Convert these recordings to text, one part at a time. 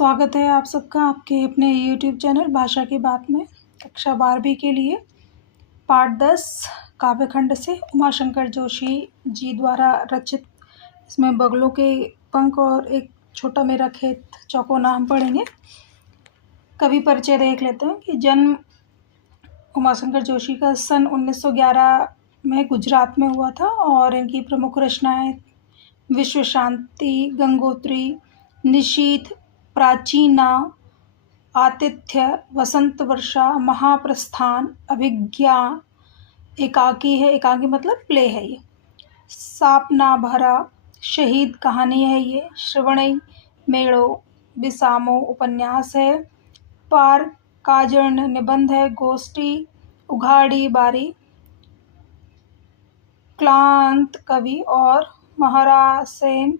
स्वागत है आप सबका आपके अपने यूट्यूब चैनल भाषा की बात में। कक्षा 12वीं के लिए पाठ 10 काव्यखंड से उमाशंकर जोशी जी द्वारा रचित। इसमें बगलों के पंख और एक छोटा मेरा खेत चौकोना हम पढ़ेंगे। कवि परिचय देख लेते हैं कि जन्म उमाशंकर जोशी का सन 1911 में गुजरात में हुआ था और इनकी प्रमुख रचनाएं विश्व शांति, गंगोत्री, निशीथ, प्राचीना, आतिथ्य, वसंत वर्षा, महाप्रस्थान, अभिज्ञा, एकाकी है। एकाकी मतलब प्ले है ये। सापना भरा, शहीद कहानी है ये। श्रवणई, मेड़ो, बिसामो उपन्यास है। पार काजर्ण निबंध है। गोष्ठी, उघाड़ी बारी, क्लांत कवि और महारासेन,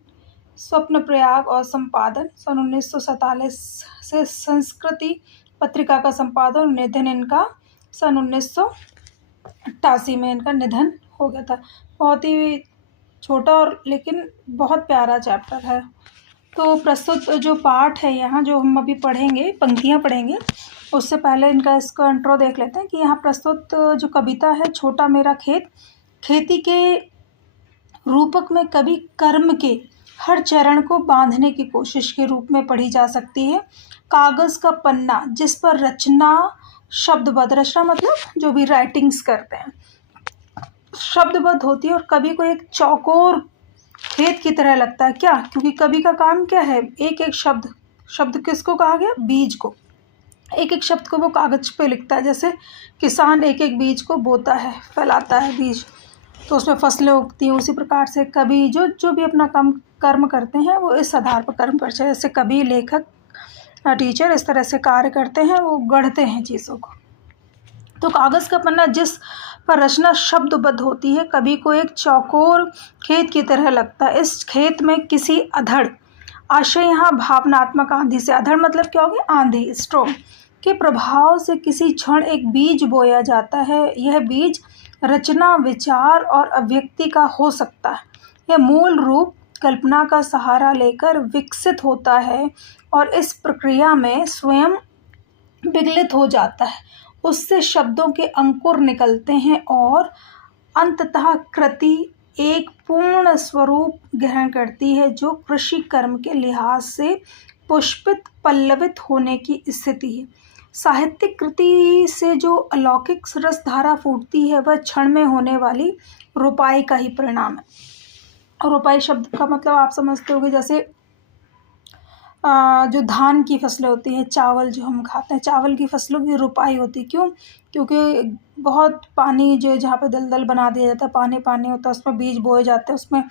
स्वप्न प्रयाग और संपादन सन 1947 से संस्कृति पत्रिका का संपादन। निधन इनका सन 1988 में इनका निधन हो गया था। बहुत ही छोटा और लेकिन बहुत प्यारा चैप्टर है। तो प्रस्तुत जो पाठ है यहाँ जो हम अभी पढ़ेंगे, पंक्तियाँ पढ़ेंगे, उससे पहले इनका इसका इंट्रो देख लेते हैं कि यहाँ प्रस्तुत जो कविता है छोटा मेरा खेत, खेती के रूपक में कवि कर्म के हर चरण को बांधने की कोशिश के रूप में पढ़ी जा सकती है। कागज़ का पन्ना जिस पर रचना शब्दबद्ध, रचना मतलब जो भी राइटिंग्स करते हैं, शब्दबद्ध होती है और कवि को एक चौकोर खेत की तरह लगता है। क्या? क्योंकि कवि का काम क्या है? एक एक शब्द किसको कहा गया? बीज को। एक एक शब्द को वो कागज़ पे लिखता है। जैसे किसान एक एक बीज को बोता है, फैलाता है बीज, तो उसमें फसलें उगती हैं। उसी प्रकार से कवि जो भी अपना कर्म करते हैं वो इस आधार पर कर्म करते हैं। जैसे कवि, लेखक, टीचर इस तरह से कार्य करते हैं, वो गढ़ते हैं चीज़ों को। तो कागज़ का पन्ना जिस पर रचना शब्दबद्ध होती है, कवि को एक चौकोर खेत की तरह लगता है। इस खेत में किसी अधड़, आशय यहाँ भावनात्मक आंधी से, अधड़ मतलब क्या होगी? आंधी, स्ट्रोम के प्रभाव से किसी क्षण एक बीज बोया जाता है। यह बीज रचना, विचार और अभिव्यक्ति का हो सकता है। यह मूल रूप कल्पना का सहारा लेकर विकसित होता है और इस प्रक्रिया में स्वयं विगलित हो जाता है। उससे शब्दों के अंकुर निकलते हैं और अंततः कृति एक पूर्ण स्वरूप ग्रहण करती है जो कृषि कर्म के लिहाज से पुष्पित, पल्लवित होने की स्थिति है। साहित्यिक कृति से जो अलौकिक रसधारा फूटती है वह क्षण में होने वाली रुपाई का ही परिणाम है। और रुपाई शब्द का मतलब आप समझते होंगे, जैसे जो धान की फसलें होती हैं, चावल जो हम खाते हैं, चावल की फसलों की रुपाई होती है। क्यों? क्योंकि बहुत पानी जो जहाँ पे दलदल बना दिया जाता है, पानी पानी होता है, उसमें बीज बोए जाते हैं, उसमें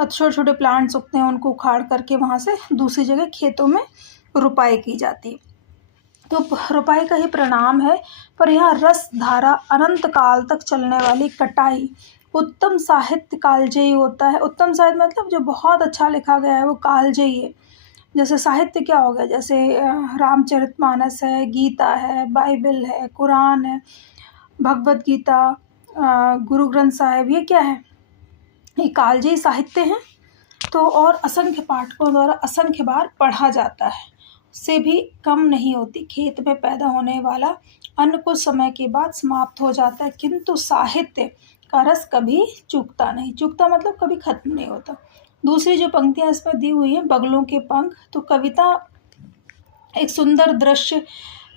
छोटे छोटे प्लांट्स उगते हैं, उनको उखाड़ करके वहाँ से दूसरी जगह खेतों में रुपाई की जाती है। तो रुपाई का ही परिणाम है। पर यहाँ रस धारा, अनंत काल तक चलने वाली कटाई, उत्तम साहित्य कालजयी होता है। उत्तम साहित्य मतलब जो बहुत अच्छा लिखा गया है वो कालजयी है। जैसे साहित्य क्या हो गया? जैसे रामचरितमानस है, गीता है, बाइबल है, कुरान है, भगवत गीता, गुरु ग्रंथ साहिब, ये क्या है? ये कालजयी साहित्य हैं। तो और असंख्य पाठकों द्वारा असंख्य बार पढ़ा जाता है, से भी कम नहीं होती। खेत में पैदा होने वाला अन्न कुछ समय के बाद समाप्त हो जाता है, किंतु साहित्य का रस कभी चूकता नहीं। चूकता मतलब कभी खत्म नहीं होता। दूसरी जो पंक्तियाँ इस पर दी हुई हैं, बगलों के पंख, तो कविता एक सुंदर दृश्य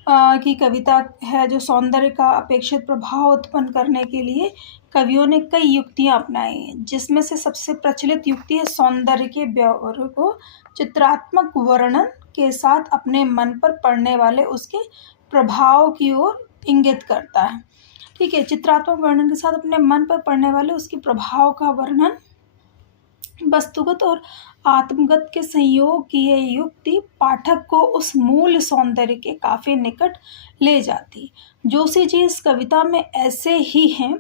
की कविता है जो सौंदर्य का अपेक्षित प्रभाव उत्पन्न करने के लिए कवियों ने कई युक्तियाँ अपनाई हैं, जिसमें से सबसे प्रचलित युक्ति है सौंदर्य के व्यवहार को चित्रात्मक वर्णन के साथ अपने मन पर पड़ने वाले उसके प्रभाव की ओर इंगित करता है। ठीक है, चित्रात्मक वर्णन के साथ अपने मन पर पड़ने वाले उसके प्रभाव का वर्णन वस्तुगत और आत्मगत के संयोग की यह युक्ति पाठक को उस मूल सौंदर्य के काफी निकट ले जाती। जोशी जी इस कविता में ऐसे ही हैं।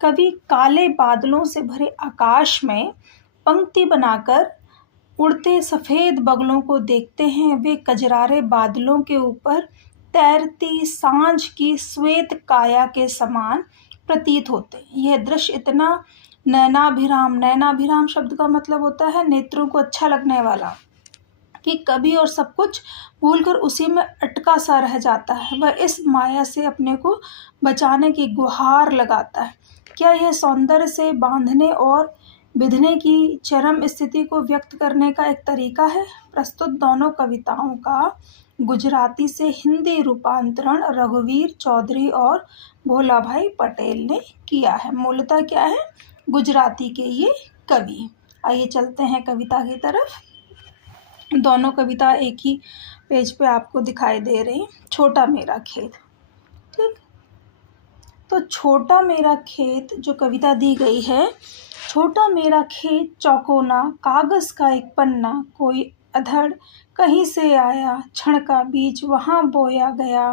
कवि काले बादलों से भरे आकाश में पंक्ति बनाकर उड़ते सफ़ेद बगलों को देखते हैं। वे कजरारे बादलों के ऊपर तैरती सांझ की श्वेत काया के समान प्रतीत होते हैं। यह दृश्य इतना नैनाभिराम, नैनाभिराम शब्द का मतलब होता है नेत्रों को अच्छा लगने वाला, कि कभी और सब कुछ भूलकर उसी में अटका सा रह जाता है। वह इस माया से अपने को बचाने की गुहार लगाता है। क्या यह सौंदर्य से बांधने और बिधने की चरम स्थिति को व्यक्त करने का एक तरीका है? प्रस्तुत दोनों कविताओं का गुजराती से हिंदी रूपांतरण रघुवीर चौधरी और भोलाभाई पटेल ने किया है। मूलतः क्या है? गुजराती के ये कवि। आइए चलते हैं कविता की तरफ। दोनों कविता एक ही पेज पे आपको दिखाई दे रही हैं। छोटा मेरा खेत, ठीक। तो छोटा मेरा खेत जो कविता दी गई है, छोटा मेरा खेत चौकोना, कागज का एक पन्ना, कोई अधड़ कहीं से आया, क्षण का बीज वहाँ बोया गया,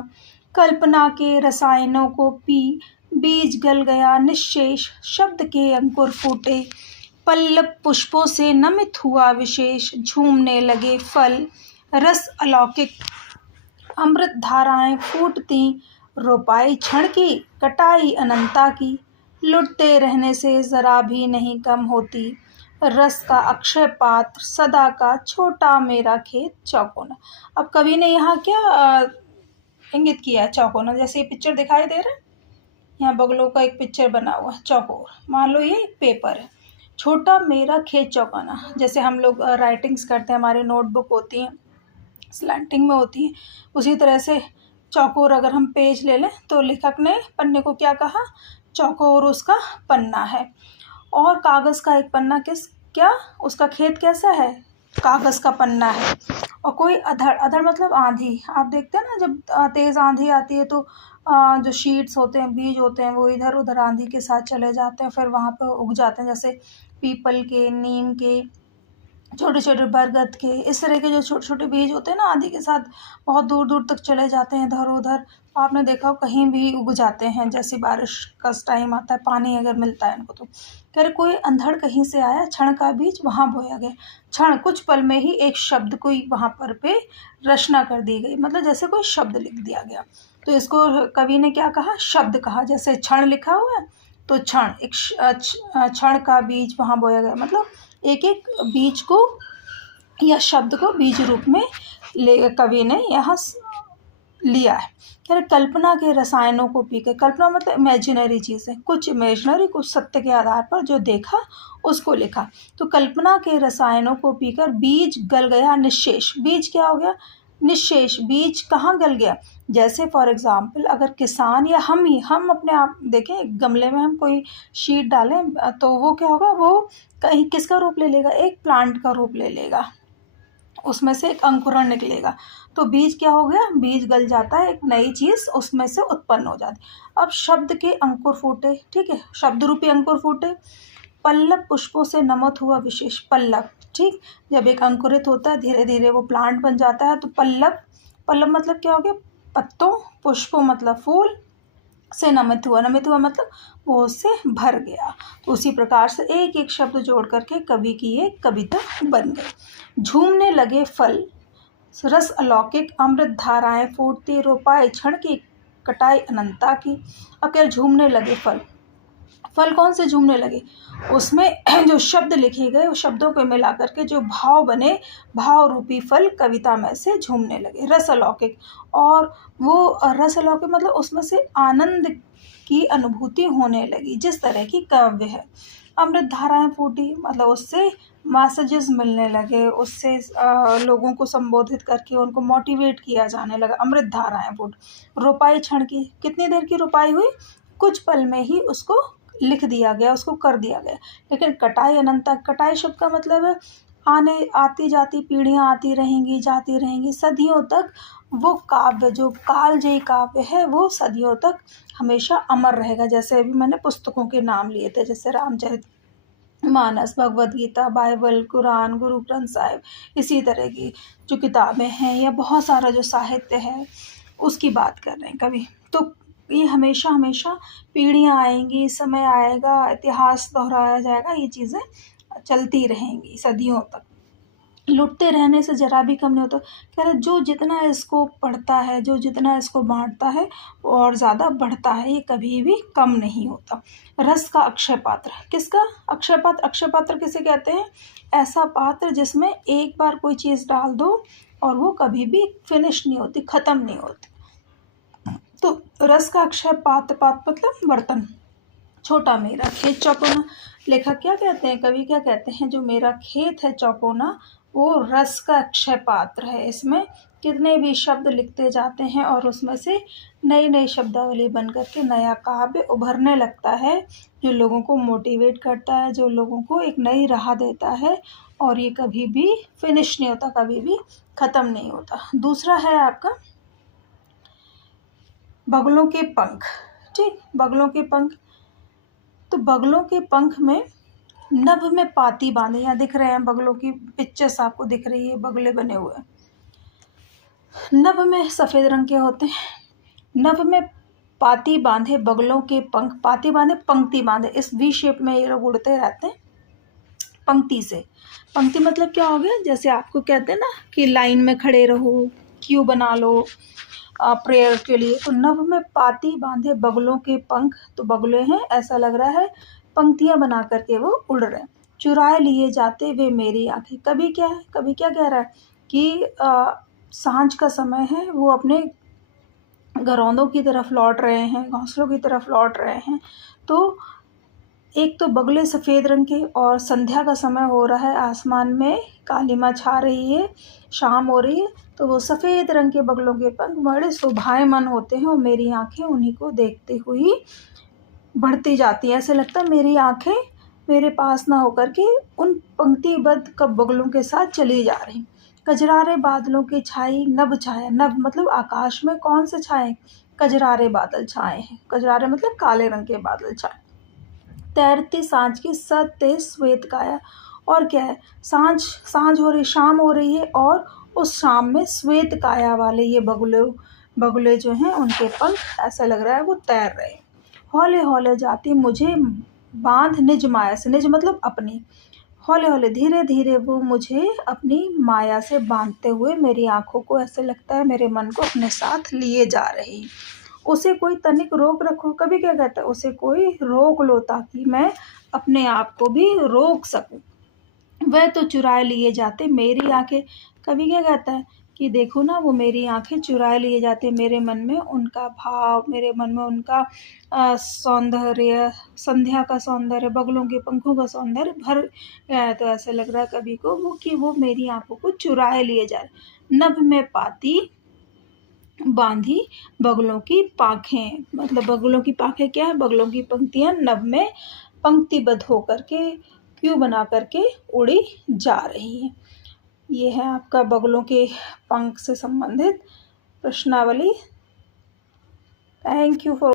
कल्पना के रसायनों को पी बीज गल गया निश्शेष, शब्द के अंकुर फूटे, पल्लव पुष्पों से नमित हुआ विशेष, झूमने लगे फल रस अलौकिक, अमृत धाराएं फूटती, रोपाई क्षण की, कटाई अनंता की, लुटते रहने से जरा भी नहीं कम होती, रस का अक्षय पात्र सदा का, छोटा मेरा खेत चौकोना। अब कवि ने यहाँ क्या इंगित किया है? चौकोना। जैसे ये पिक्चर दिखाई दे रहा है, यहाँ बगलों का एक पिक्चर बना हुआ है चौकोर, मान लो ये एक पेपर है। छोटा मेरा खेत चौकोना, जैसे हम लोग राइटिंग्स करते हैं, हमारी नोटबुक होती हैं, स्लैंटिंग में होती हैं, उसी तरह से चौकोर अगर हम पेज ले लें तो लेखक ने पन्ने को क्या कहा? चौकोर उसका पन्ना है। और कागज़ का एक पन्ना क्या उसका खेत कैसा है? कागज़ का पन्ना है। और कोई अधड़, अधड़ मतलब आंधी। आप देखते हैं ना जब तेज़ आंधी आती है तो जो शीट्स होते हैं, बीज होते हैं, वो इधर उधर आंधी के साथ चले जाते हैं, फिर वहाँ पर उग जाते हैं। जैसे पीपल के, नीम के, छोटे छोटे बरगद के, इस तरह के जो छोटे छोटे बीज होते हैं ना, आंधी के साथ बहुत दूर दूर तक चले जाते हैं इधर उधर। आपने देखा हो कहीं भी उग जाते हैं, जैसे बारिश का टाइम आता है, पानी अगर मिलता है इनको तो। कह रहे कोई अंधड़ कहीं से आया, क्षण का बीज वहाँ बोया गया। क्षण, कुछ पल में ही एक शब्द कोई वहाँ पर पे रचना कर दी गई, मतलब जैसे कोई शब्द लिख दिया गया। तो इसको कवि ने क्या कहा? शब्द कहा। जैसे क्षण लिखा हुआ है तो क्षण, एक क्षण का बीज वहाँ बोया गया, मतलब एक एक बीज को या शब्द को बीज रूप में कवि ने यहाँ लिया है। कह रहे कल्पना के रसायनों को पीकर, कल्पना मतलब इमेजिनरी चीज़ें, कुछ इमेजिनरी कुछ सत्य के आधार पर जो देखा उसको लिखा। तो कल्पना के रसायनों को पीकर बीज गल गया निश्शेष। बीज क्या हो गया? निश्शेष। बीज कहाँ गल गया? जैसे फॉर एग्जाम्पल अगर किसान या हम अपने आप देखें, गमले में हम कोई शीट डालें तो वो क्या होगा? वो कहीं किसका रूप ले लेगा? एक प्लांट का रूप ले लेगा, उसमें से एक अंकुरण निकलेगा। तो बीज क्या हो गया? बीज गल जाता है, एक नई चीज़ उसमें से उत्पन्न हो जाती। अब शब्द के अंकुर फूटे, ठीक है, शब्द रूपी अंकुर फूटे, पल्लव पुष्पों से नमत हुआ विशेष। पल्लव, ठीक, जब एक अंकुरित होता है धीरे धीरे वो प्लांट बन जाता है। तो पल्लव, पल्लव मतलब क्या हो गया? पत्तों, पुष्पों मतलब फूल, से नमित हुआ, नमित हुआ मतलब वो उससे भर गया। तो उसी प्रकार से एक एक शब्द जोड़ करके कवि की ये कविता बन गई। झूमने लगे फल रस अलौकिक, अमृत धाराएं फूटती, रोपाई क्षण की, कटाई अनंता की। अब क्या? झूमने लगे फल। फल कौन से झूमने लगे? उसमें जो शब्द लिखे गए उस शब्दों को मिला करके जो भाव बने, भाव रूपी फल कविता में से झूमने लगे। रस अलौकिक, और वो रस अलौकिक मतलब उसमें से आनंद की अनुभूति होने लगी, जिस तरह की काव्य है। अमृत धाराएं फूटी मतलब उससे मैसेजेस मिलने लगे, उससे लोगों को संबोधित करके उनको मोटिवेट किया जाने लगा। अमृत धाराएं फूट। रोपाई क्षण की, कितनी देर की रोपाई हुई? कुछ पल में ही उसको लिख दिया गया, उसको कर दिया गया। लेकिन कटाई अनंत तक, कटाई शब्द का मतलब है आती जाती पीढ़ियाँ आती रहेंगी, जाती रहेंगी, सदियों तक वो काव्य, जो कालजयी काव्य है, वो सदियों तक हमेशा अमर रहेगा। जैसे अभी मैंने पुस्तकों के नाम लिए थे, जैसे रामचरित मानस, भगवद गीता, बाइबल, कुरान, गुरु ग्रंथ साहिब, इसी तरह की जो किताबें हैं या बहुत सारा जो साहित्य है उसकी बात कर रहे हैं कवि। तो ये हमेशा हमेशा पीढ़ियाँ आएंगी, समय आएगा, इतिहास दोहराया जाएगा, ये चीज़ें चलती रहेंगी सदियों तक। लुटते रहने से जरा भी कम नहीं होता। कह रहे जो जितना इसको पढ़ता है, जो जितना इसको बाँटता है वो और ज़्यादा बढ़ता है, ये कभी भी कम नहीं होता। रस का अक्षय पात्र, किसका अक्षय पात्र? अक्षय पात्र किसे कहते हैं? ऐसा पात्र जिसमें एक बार कोई चीज़ डाल दो और वो कभी भी फिनिश नहीं होती, ख़त्म नहीं होती। तो रस का अक्षय पात्र, पात्र मतलब बर्तन। छोटा मेरा खेत चौकोना, लेखक क्या कहते हैं, कवि क्या कहते हैं, जो मेरा खेत है चौकोना वो रस का अक्षय पात्र है। इसमें कितने भी शब्द लिखते जाते हैं और उसमें से नई नई शब्दावली बन करके नया काव्य उभरने लगता है, जो लोगों को मोटिवेट करता है, जो लोगों को एक नई राह देता है, और ये कभी भी फिनिश नहीं होता, कभी भी ख़त्म नहीं होता। दूसरा है आपका बगुलों के पंख। ठीक, बगुलों के पंख। तो बगुलों के पंख में नभ में पाती बांधे, यहाँ दिख रहे हैं बगुलों की पिक्चर्स आपको दिख रही है, बगुले बने हुए हैं। नभ में सफ़ेद रंग के होते हैं। नभ में पाती बांधे बगुलों के पंख, पाती बांधे पंक्ति बांधे, इस वी शेप में ये लोग उड़ते रहते हैं पंक्ति से। पंक्ति मतलब क्या हो गया, जैसे आपको कहते हैं ना कि लाइन में खड़े रहो, क्यू बना लो प्रेयर के लिए। तो नभ में पाती बांधे बगुलों के पंख, तो बगुले हैं, ऐसा लग रहा है पंक्तियां बना करके वो उड़ रहे हैं। चुराए लिए जाते वे मेरी आंखें, कभी क्या है, कभी क्या कह रहा है कि सांझ का समय है, वो अपने घरौंदों की तरफ लौट रहे हैं, घोंसलों की तरफ लौट रहे हैं। तो एक तो बगुले सफ़ेद रंग के, और संध्या का समय हो रहा है, आसमान में कालीमा छा रही है, शाम हो रही है, तो वो सफ़ेद रंग के बगुलों के पंख बड़े शोभायमान होते हैं और मेरी आंखें उन्हीं को देखते हुए बढ़ती जाती हैं। ऐसे लगता है मेरी आंखें मेरे पास ना होकर के उन पंक्तिबद्ध कब बगुलों के साथ चली जा रही। कजरारे बादलों की छाई नभ छाया, नभ मतलब आकाश में कौन से छाए, कजरारे बादल छाए हैं, कजरारे मतलब काले रंग के बादल छाए। तैरती सांझ की सत्य श्वेत काया, और क्या है, सांझ हो रही, शाम हो रही है, और उस शाम में श्वेत काया वाले ये बगुले जो हैं उनके पंख ऐसा लग रहा है वो तैर रहे हैं। हौले हौले जाती मुझे बांध निज माया से, निज मतलब अपनी, हौले हौले धीरे धीरे वो मुझे अपनी माया से बांधते हुए मेरी आंखों को ऐसे लगता है मेरे मन को अपने साथ लिए जा रही। उसे कोई तनिक रोक रखो, कभी क्या कहता है, उसे कोई रोक लो ताकि मैं अपने आप को भी रोक सकूं। वह तो चुराए लिए जाते मेरी आंखें, कभी क्या कहता है कि देखो ना वो मेरी आंखें चुराए लिए जाते, मेरे मन में उनका भाव, मेरे मन में उनका सौंदर्य, संध्या का सौंदर्य, बगुलों के पंखों का सौंदर्य भर गया है। तो ऐसा लग रहा है कभी को वो कि वो मेरी आंखों को चुराए लिए जा रहे। नभ में पाती बांधी बगुलों की पाखें, मतलब बगुलों की पाखें क्या है, बगुलों की पंक्तियां नभ में पंक्तिबद्ध होकर के क्यों बना करके उड़ी जा रही है। ये है आपका बगुलों के पंख से संबंधित प्रश्नावली। Thank you for